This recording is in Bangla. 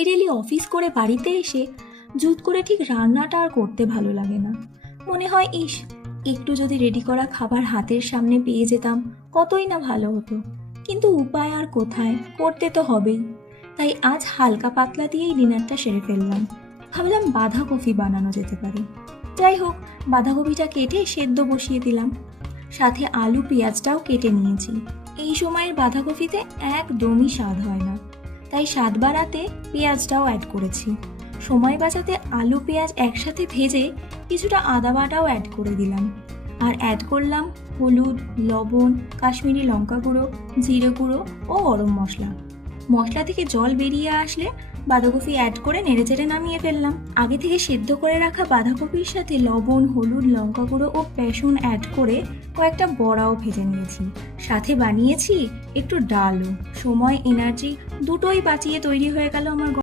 ডেলি অফিস করে বাড়িতে এসে জুত করে ঠিক রান্নাটা আর করতে ভালো লাগে না। মনে হয় ইস, একটু যদি রেডি করা খাবার হাতের সামনে পেয়ে যেতাম কতই না ভালো হতো। কিন্তু উপায় আর কোথায়, করতে তো হবেই। তাই আজ হালকা পাতলা দিয়েই ডিনারটা সেরে ফেললাম। ভাবলাম বাঁধাকপি বানানো যেতে পারে। যাই হোক, বাঁধাকপিটা কেটে সেদ্ধ বসিয়ে দিলাম। সাথে আলু পেঁয়াজটাও কেটে নিয়েছি। এই সময়ের বাঁধাকপিতে একদমই স্বাদ হয় না, তাই স্বাদ বাড়াতে পেঁয়াজটাও অ্যাড করেছি। সময় বাঁচাতে আলু পেঁয়াজ একসাথে ভেজে কিছুটা আদা বাটাও অ্যাড করে দিলাম। আর অ্যাড করলাম হলুদ, লবণ, কাশ্মীরি লঙ্কা গুঁড়ো, জিরে গুঁড়ো ও গরম মশলা। মশলা থেকে জল বেরিয়ে আসলে বাঁধাকপি অ্যাড করে নেড়েচেড়ে নামিয়ে ফেললাম। আগে থেকে সেদ্ধ করে রাখা বাঁধাকপির সাথে লবণ, হলুদ, লঙ্কা গুঁড়ো ও বেসন অ্যাড করে কয়েকটা বড়াও ভেজে নিয়েছি। সাথে বানিয়েছি একটু ডালও। সময়, এনার্জি দুটোই বাঁচিয়ে তৈরি হয়ে গেল আমার